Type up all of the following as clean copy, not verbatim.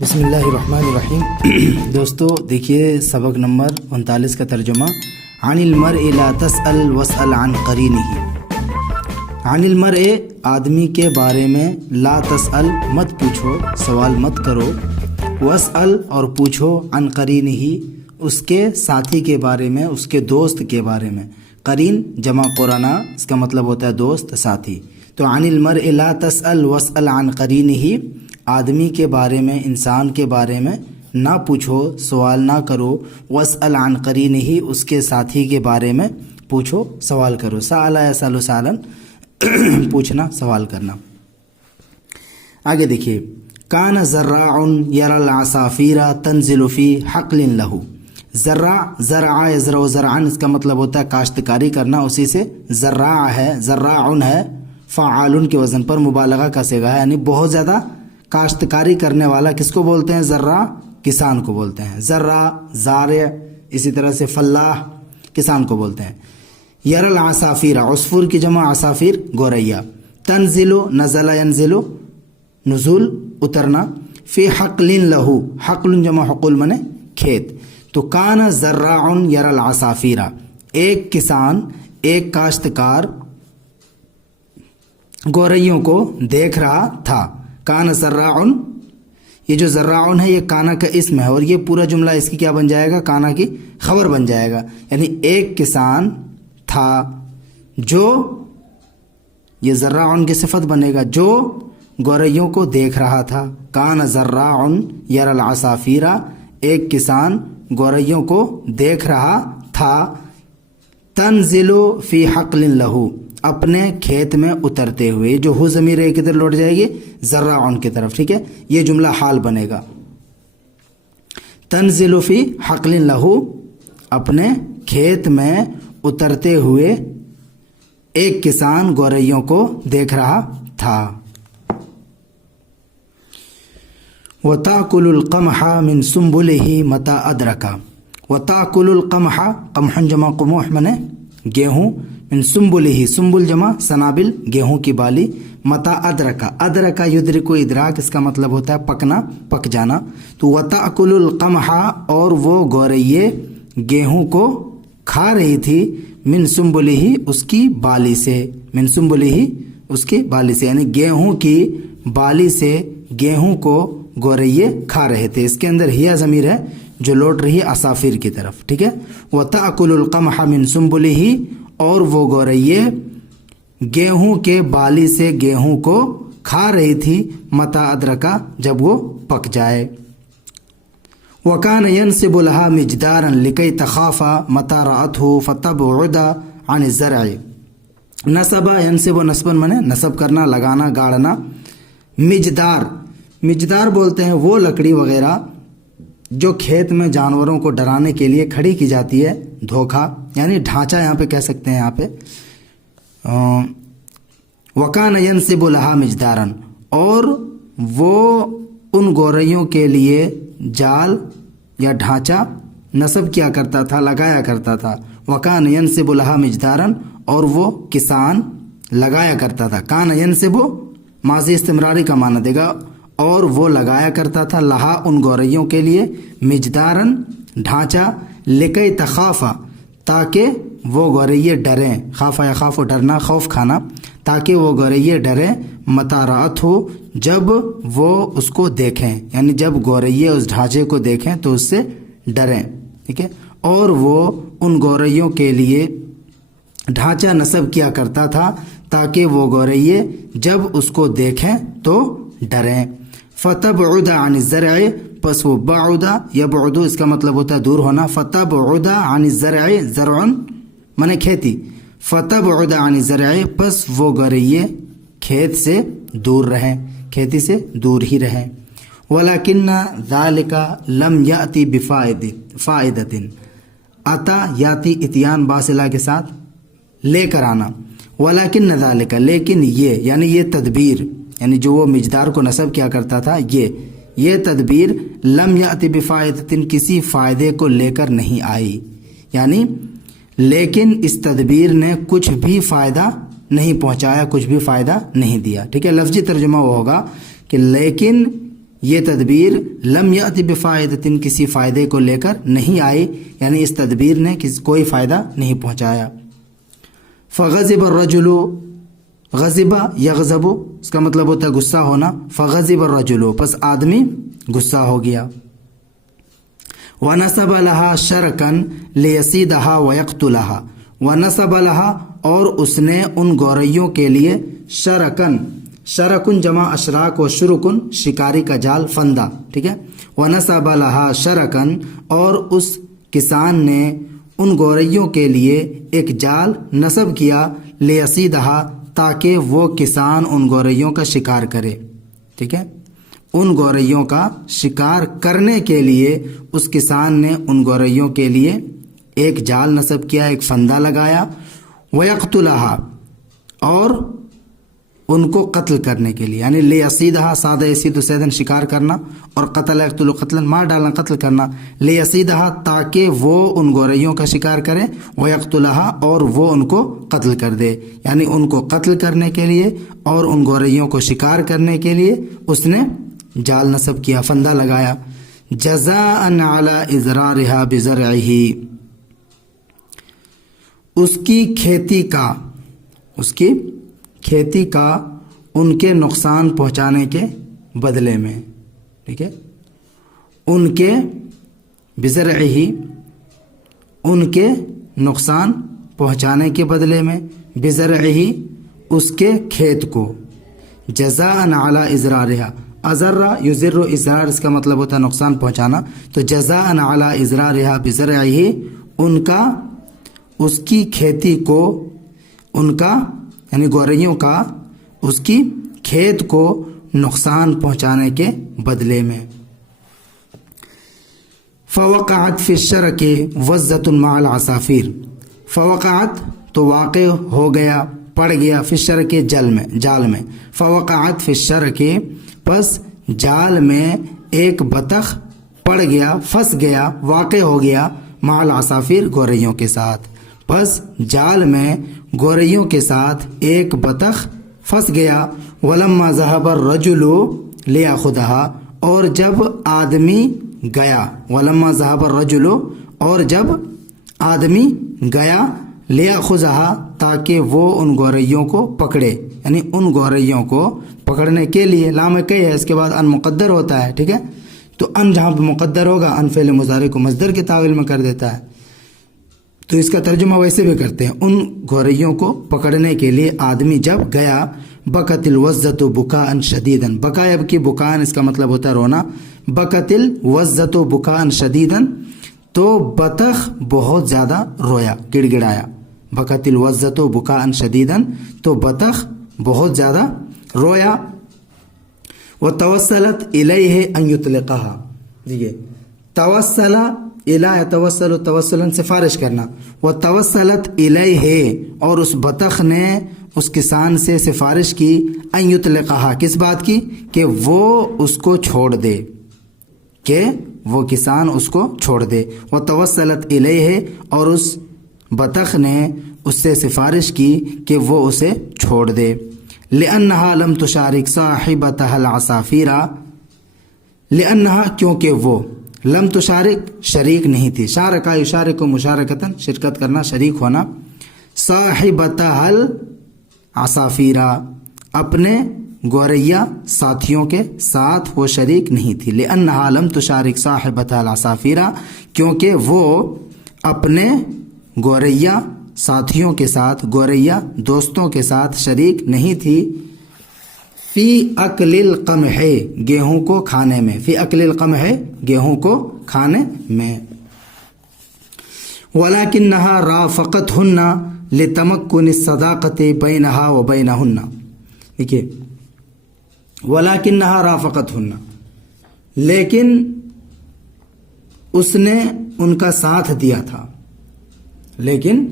بسم اللہ الرحمن الرحیم۔ دوستو دیکھیے سبق نمبر 39 کا ترجمہ، عن المرء لا تسأل واسأل عن قرینہ۔ عن المرء آدمی کے بارے میں، لا تسأل مت پوچھو، سوال مت کرو، واسأل اور پوچھو، عن قرینہ اس کے ساتھی کے بارے میں، اس کے دوست کے بارے میں۔ قرین جمع قرنا، اس کا مطلب ہوتا ہے دوست، ساتھی۔ تو عن المرء لا تسأل واسأل عن قرینہ، آدمی کے بارے میں، انسان کے بارے میں نہ پوچھو، سوال نہ کرو، واسأل عن قرینہ اس کے ساتھی کے بارے میں پوچھو، سوال کرو۔ سأل یسأل سألا پوچھنا، سوال کرنا۔ آگے دیکھیے، کان زراع یری العصافیر تنزل فی حقل لہ۔ زراع، زرع یزرع زرعا، اس کا مطلب ہوتا ہے کاشتکاری کرنا، اسی سے زراع ہے، زراع ہے، فعال کے وزن پر مبالغہ کا صیغہ ہے، یعنی بہت زیادہ کاشتکاری کرنے والا کس کو بولتے ہیں؟ زراع، کسان کو بولتے ہیں۔ زراع، زارع، اسی طرح سے فلاح، کسان کو بولتے ہیں۔ یری العصافیر، عصفور کی جمع عصافیر، گوریا۔ تنزل، نزل ینزل، نزول، اترنا۔ فی حقل لہ، حقل جمع حقول منے کھیت۔ تو کان زراع یری العصافیر، ایک کسان، ایک کاشتکار گوریوں کو دیکھ رہا تھا۔ کان زراع، یہ جو زراع ہے یہ کانا کا اسم ہے، اور یہ پورا جملہ اس کی کیا بن جائے گا؟ کانا کی خبر بن جائے گا، یعنی ایک کسان تھا جو، یہ زراع کی صفت بنے گا، جو گوریوں کو دیکھ رہا تھا۔ کان زراع یری العصافیر، ایک کسان گوریوں کو دیکھ رہا تھا۔ تنزل فی حقل لہ، اپنے کھیت میں اترتے ہوئے، جو ہو ضمیر ہے کدھر لوٹ جائے گی؟ زراع کی طرف، ٹھیک ہے، یہ جملہ حال بنے گا۔ تنزل فی حقل لہ، اپنے کھیت میں اترتے ہوئے ایک کسان گوریوں کو دیکھ رہا تھا۔ وَتَأْكُلُ الْقَمْحَ مِنْ سُنْبُلِهِ مَتَى أَدْرَكَ۔ وَتَأْكُلُ الْقَمْحَ، قمح جمع قموح منے گیہوں، من سنبلہ، سنبل جمع سنابل، گیہوں کی بالی، متا ادرکا، ادرکا یدرک ادراک، اس کا مطلب ہوتا ہے پکنا، پک جانا۔ تو وتأکل القمح، اور وہ گوریے گیہوں کو کھا رہی تھی، من سنبلہ، اس کی بالی سے، من سنبلہ، اس کی بالی سے، یعنی گیہوں کی بالی سے گیہوں کو گوریے کھا رہے تھے۔ اس کے اندر ہیا ضمیر ہے جو لوٹ رہی ہے عصافیر کی طرف، ٹھیک ہے۔ وتأکل القمح من سنبلہ، اور وہ گوریے گیہوں کے بالی سے گیہوں کو کھا رہی تھی، متا ادرکا، جب وہ پک جائے۔ وکان ینصب لها مجدارا لکی تخاف متا رأته فتبعد عن الزرع۔ نصب، ینصب نصبا منے نصب کرنا، لگانا، گاڑنا۔ مجدار، مجدار بولتے ہیں وہ لکڑی وغیرہ جو کھیت میں جانوروں کو ڈرانے کے لیے کھڑی کی جاتی ہے، دھوکھا، یعنی ڈھانچہ یہاں پہ کہہ سکتے ہیں، یہاں پہ وَكَانَ يَنْصِبُ لَهَا مِجْدَارًا، اور وہ ان گوریوں کے لیے جال یا ڈھانچہ نصب کیا کرتا تھا، لگایا کرتا تھا۔ وَكَانَ يَنْصِبُ لَهَا مِجْدَارًا، اور وہ کسان لگایا کرتا تھا۔ کان ینصب ماضی استمراری کا معنی دے گا، اور وہ لگایا کرتا تھا، لہا ان گوریوں کے لیے، مجدارن ڈھانچہ، لکی تخافا تاکہ وہ گوریے ڈریں، خافا یا خاف ڈرنا، خوف کھانا، تاکہ وہ گوریے ڈریں، متا رأت ہو، جب وہ اس کو دیکھیں، یعنی جب گوریے اس ڈھانچے کو دیکھیں تو اس سے ڈریں، ٹھیک ہے۔ اور وہ ان گوریوں کے لیے ڈھانچہ نصب کیا کرتا تھا تاکہ وہ گوریے جب اس کو دیکھیں تو ڈریں۔ فتبعد عن الزرع، پس وہ بعد، یبعد اس کا مطلب ہوتا ہے دور ہونا، فتبعد عن الزرع، زرع منے کھیتی، فتبعد عن الزرع، پس وہ گوریے کھیت سے دور رہیں، کھیتی سے دور ہی رہیں۔ ولکن ذالک لم یأتی بفائدۃ، اتا یاتی اتیان باصلہ کے ساتھ لے کر آنا۔ ولیکن ذالک، لیکن یہ، یعنی یہ تدبیر، یعنی جو وہ مجدار کو نصب کیا کرتا تھا، یہ تدبیر لم یأتی بفائدۃ، کسی فائدے کو لے کر نہیں آئی، یعنی لیکن اس تدبیر نے کچھ بھی فائدہ نہیں پہنچایا، کچھ بھی فائدہ نہیں دیا، ٹھیک ہے۔ لفظی ترجمہ وہ ہوگا کہ لیکن یہ تدبیر لم یأتی بفائدۃ کسی فائدے کو لے کر نہیں آئی، یعنی اس تدبیر نے کوئی فائدہ نہیں پہنچایا۔ فغضب الرجل، غضب یغضب اس کا مطلب ہوتا ہے غصہ ہونا، فغضب الرجل پس آدمی غصہ ہو گیا۔ وَنَصَبَ لَهَا شَرَكًا لِيَصِيدَهَا وَيَقْتُلَهَا، وَنَصَبَ لَهَا اور اس نے ان گوریوں کے لیے شرکن، شرکن جمع اشراک و شرکن شکاری کا جال، فندہ، ٹھیک ہے۔ وَنَصَبَ لَهَا شَرَكًا اور اس کسان نے ان گوریوں کے لیے ایک جال نصب کیا، لِيَصِيدَهَا تاکہ وہ کسان ان گوریوں کا شکار کرے، ٹھیک ہے۔ ان گوریوں کا شکار کرنے کے لیے اس کسان نے ان گوریوں کے لیے ایک جال نصب کیا، ایک فندہ لگایا، وَيَقْتُلَهَا اور ان کو قتل کرنے کے لیے، یعنی لِيَصِيدَهَا سادہ یصید صیدن شکار کرنا، اور قتل یقتل قتلا مار ڈالنا، قتل کرنا، لِيَصِيدَهَا تاکہ وہ ان گوریوں کا شکار کرے، وَيَقْتُلَهَا اور وہ ان کو قتل کر دے، یعنی ان کو قتل کرنے کے لیے اور ان گوریوں کو شکار کرنے کے لیے اس نے جال نصب کیا، فندہ لگایا۔ جزاء علی اضرارها بزرعه، اس کی کھیتی کا ان کے نقصان پہنچانے کے بدلے میں، ٹھیک ہے، ان کے بزرعه ان کے نقصان پہنچانے کے بدلے میں، بزرعه اس کے کھیت کو، جزاء علی اضرارها، ازرا یضر اضرار اس کا مطلب ہوتا ہے نقصان پہنچانا، تو جزاء علی اضرارها بزرعه ان کا اس کی کھیتی کو، ان کا یعنی گوریوں کا اس کی کھیت کو نقصان پہنچانے کے بدلے میں۔ فوقعت فی الشرک وزۃ مع العصافیر، فوقعت تو واقع ہو گیا، پڑ گیا، فی الشرک جال میں، فوقعت فی الشرک پس جال میں ایک بطخ پڑ گیا، پھنس گیا، واقع ہو گیا، مع العصافیر گوریوں کے ساتھ، پس جال میں گوریوں کے ساتھ ایک بطخ پھنس گیا۔ ولما ذهب الرجل ليأخذها اور جب آدمی گیا، ولما ذهب الرجل اور جب آدمی گیا، ليأخذها تاکہ وہ ان گوریوں کو پکڑے، یعنی ان گوریوں کو پکڑنے کے لیے، لام کئی ہے اس کے بعد ان مقدر ہوتا ہے، ٹھیک ہے، تو ان جہاں پہ مقدر ہوگا ان فعل مضارع کو مصدر کے تعویل میں کر دیتا ہے، تو اس کا ترجمہ ویسے بھی کرتے ہیں، ان گوریوں کو پکڑنے کے لیے آدمی جب گیا، بکت الوزۃ بکاء شدیدا، بکا یبکی بکاء اس کا مطلب ہوتا ہے رونا، بکت الوزۃ بکاء شدیدا تو بطخ بہت زیادہ رویا، گڑ گڑایا، بکت الوزۃ بکاء شدیدا تو بطخ بہت زیادہ رویا۔ وتوسلت الیہ ان یطلقها، دیکھیے توسل الیہ، یتوسل توسلا سفارش کرنا، وتوسلت الیہ اور اس بطخ نے اس کسان سے سفارش کی، ان یطلقها کس بات کی، کہ وہ اس کو چھوڑ دے، کہ وہ کسان اس کو چھوڑ دے، وتوسلت الیہ اور اس بطخ نے اس سے سفارش کی کہ وہ اسے چھوڑ دے، لأنها لم تشارک صاحبتها العصافیر، لأنها کیونکہ وہ، لم تشارک شریک نہیں تھی، شارکا یشارک مشارکتاً شرکت کرنا، شریک ہونا، صاحبتها العصافیر اپنے گوریا ساتھیوں کے ساتھ وہ شریک نہیں تھی، لأنها لم تشارک صاحبتها العصافیر کیونکہ وہ اپنے گوریا ساتھیوں کے ساتھ، گوریا دوستوں کے ساتھ شریک نہیں تھی، فی اکل القمح گیہوں کو کھانے میں، فی اکل القمح گیہوں کو کھانے میں، ولکنھا رافقتھن لتمکن الصداقۃ بینھا وبینہن، دیکھیے ولکنھا رافقتھن لیکن اس نے ان کا ساتھ دیا تھا، لیکن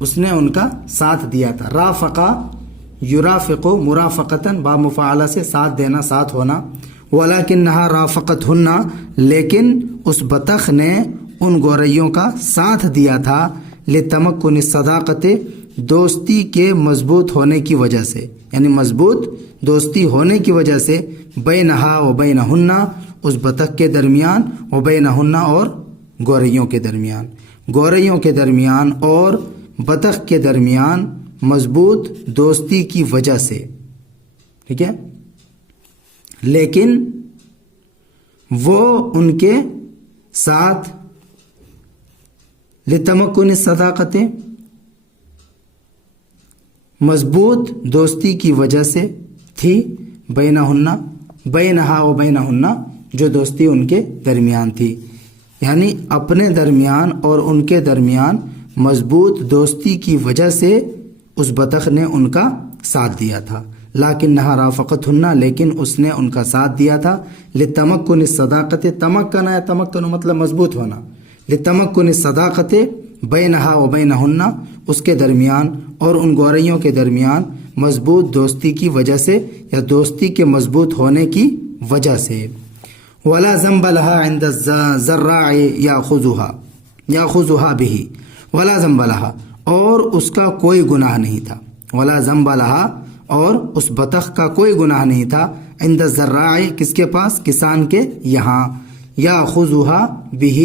اس نے ان کا ساتھ دیا تھا، رافقہ یرافق مرافقتاً با مفاعلہ سے ساتھ دینا، ساتھ ہونا، ولکنھا رافقتھن لیکن اس بطخ نے ان گوریوں کا ساتھ دیا تھا، لتمکن الصداقۃ دوستی کے مضبوط ہونے کی وجہ سے، یعنی مضبوط دوستی ہونے کی وجہ سے، بینہا و بینہن، اس بطخ کے درمیان، و بینہن، اور گوریوں کے درمیان، گوریوں کے درمیان اور بطخ کے درمیان مضبوط دوستی کی وجہ سے، ٹھیک ہے، لیکن وہ ان کے ساتھ لتمکن الصداقت، مضبوط دوستی کی وجہ سے تھی، بینہن، بینہا و بینہن، جو دوستی ان کے درمیان تھی، یعنی اپنے درمیان اور ان کے درمیان مضبوط دوستی کی وجہ سے اس بطخ نے ان کا ساتھ دیا تھا، لیکنہا رافقتہن، لیکن اس نے ان کا ساتھ دیا تھا، لتمکن الصداقت، تمکن ہے، تمکن مطلب مضبوط ہونا، لتمکن الصداقت بینہا و بینہن، اس کے درمیان اور ان گوریوں کے درمیان مضبوط دوستی کی وجہ سے یا دوستی کے مضبوط ہونے کی وجہ سے، ولا ذنب لها عند الزراع یاخذها به، ولا ذنب لها، اور اس کا کوئی گناہ نہیں تھا، ولا ذنب لها، اور اس بطخ کا کوئی گناہ نہیں تھا، عند الزراع، کس کے پاس، کسان کے یہاں، یاخذها به،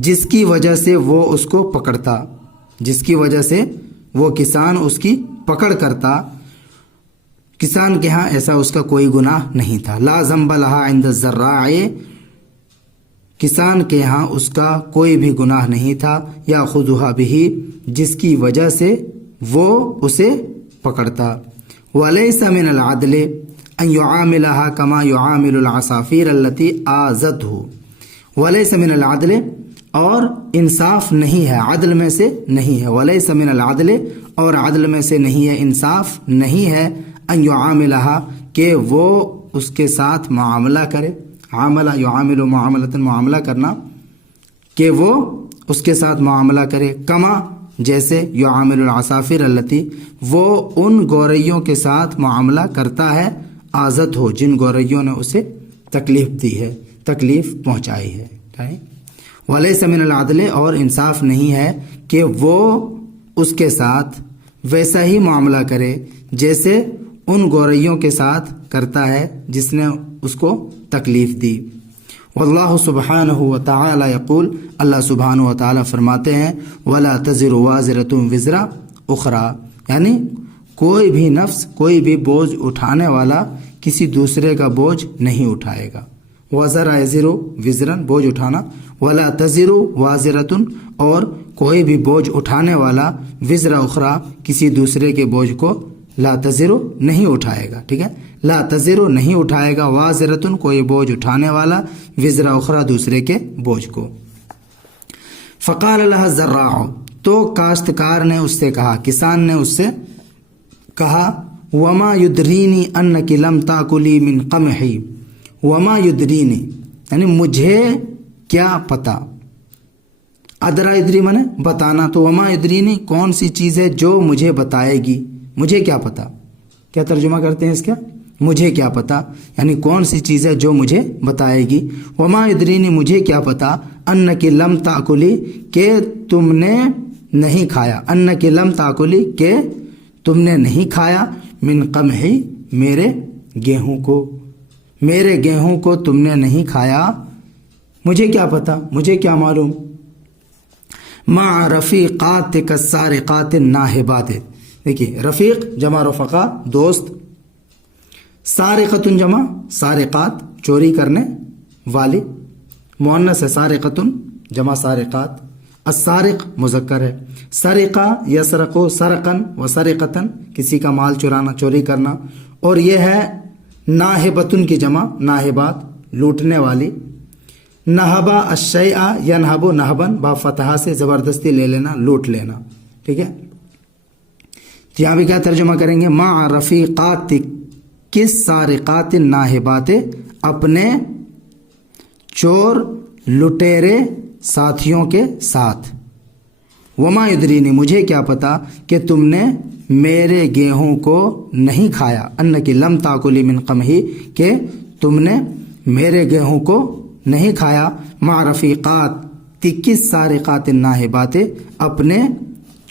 جس کی وجہ سے وہ اس کو پکڑتا، جس کی وجہ سے وہ کسان اس کی پکڑ کرتا، کسان کے ہاں ایسا اس کا کوئی گناہ نہیں تھا، لا ذنب لها عند الزراع، کسان کے ہاں اس کا کوئی بھی گناہ نہیں تھا، یاخذها به، جس کی وجہ سے وہ اسے پکڑتا، ولیس من العدل ان يعاملها كما يعامل العصافير التي آذته، ولیس من العدل، اور انصاف نہیں ہے، عدل میں سے نہیں ہے، ولیس من العدل، اور عدل میں سے نہیں ہے، انصاف نہیں ہے، ان يعاملها، کہ وہ اس کے ساتھ معاملہ کرے، عاملہ یعامل معاملۃ، معاملہ کرنا، کہ وہ اس کے ساتھ معاملہ کرے، کما، جیسے، یعامل العصافیر التی، وہ ان گوریوں کے ساتھ معاملہ کرتا ہے، آذت ہو، جن گوریوں نے اسے تکلیف دی ہے، تکلیف پہنچائی ہے، ولیس من العدل، اور انصاف نہیں ہے کہ وہ اس کے ساتھ ویسا ہی معاملہ کرے جیسے ان گوریوں کے ساتھ کرتا ہے جس نے اس کو تکلیف دی۔ واللہ سبحانہ وتعالی یقول، اللہ سبحانہ وتعالی فرماتے ہیں، ولا تزر وازرۃ وزر اخری، یعنی کوئی بھی نفس، کوئی بھی بوجھ اٹھانے والا کسی دوسرے کا بوجھ نہیں اٹھائے گا، وزر یزر وزرن، بوجھ اٹھانا، ولا تزر وازرۃ، اور کوئی بھی بوجھ اٹھانے والا، وزر اخری، کسی دوسرے کے بوجھ کو، لا تزر نہیں اٹھائے گا، ٹھیک ہے، لا تزر نہیں اٹھائے گا، وازرۃ کوئی بوجھ اٹھانے والا، وزر اخری دوسرے کے بوجھ کو۔ فقال لها الزراع، تو کاشتکار نے اس سے کہا، کسان نے اس سے کہا، وما یدرینی انک لم تاکلی من قمحی، وما یدرینی، یعنی مجھے کیا پتا، ادرا ادری منے بتانا، تو وما یدرینی کون سی چیز ہے جو مجھے بتائے گی، مجھے کیا پتا، کیا ترجمہ کرتے ہیں اس کا، مجھے کیا پتا، یعنی کون سی چیز ہے جو مجھے بتائے گی، وما یدرینی مجھے کیا پتا، انک لم تاکلی، کہ تم نے نہیں کھایا، انک لم تاکلی، کہ تم نے نہیں کھایا، من قمحی، میرے گیہوں کو، میرے گیہوں کو تم نے نہیں کھایا، مجھے کیا پتا، مجھے کیا معلوم، مع رفیقاتک السارقات الناہبات، دیکھیے رفیق جمع رفقا، دوست، سارقۃ جمع سارقات، چوری کرنے والی، مؤنث ہے سارقۃ، جمع سارقات، السارق مذکر ہے، سرقہ یسرق سرقن و سرقتن، کسی کا مال چرانا، چوری کرنا، اور یہ ہے ناہبتن کی جمع ناہبات، لوٹنے والی، نہبا الشیء ینہب نہبن، با فتحہ سے زبردستی لے لینا، لوٹ لینا، ٹھیک ہے، یہاں بھی کیا ترجمہ کریں گے، مع رفیقات کس سارقات ناہبات، اپنے چور لٹیرے ساتھیوں کے ساتھ، وما یدرینی مجھے کیا پتا کہ تم نے میرے گیہوں کو نہیں کھایا، انکی لم تاکلی من قمحی، کہ تم نے میرے گیہوں کو نہیں کھایا، مع رفیقات کس سارقات ناہبات، اپنے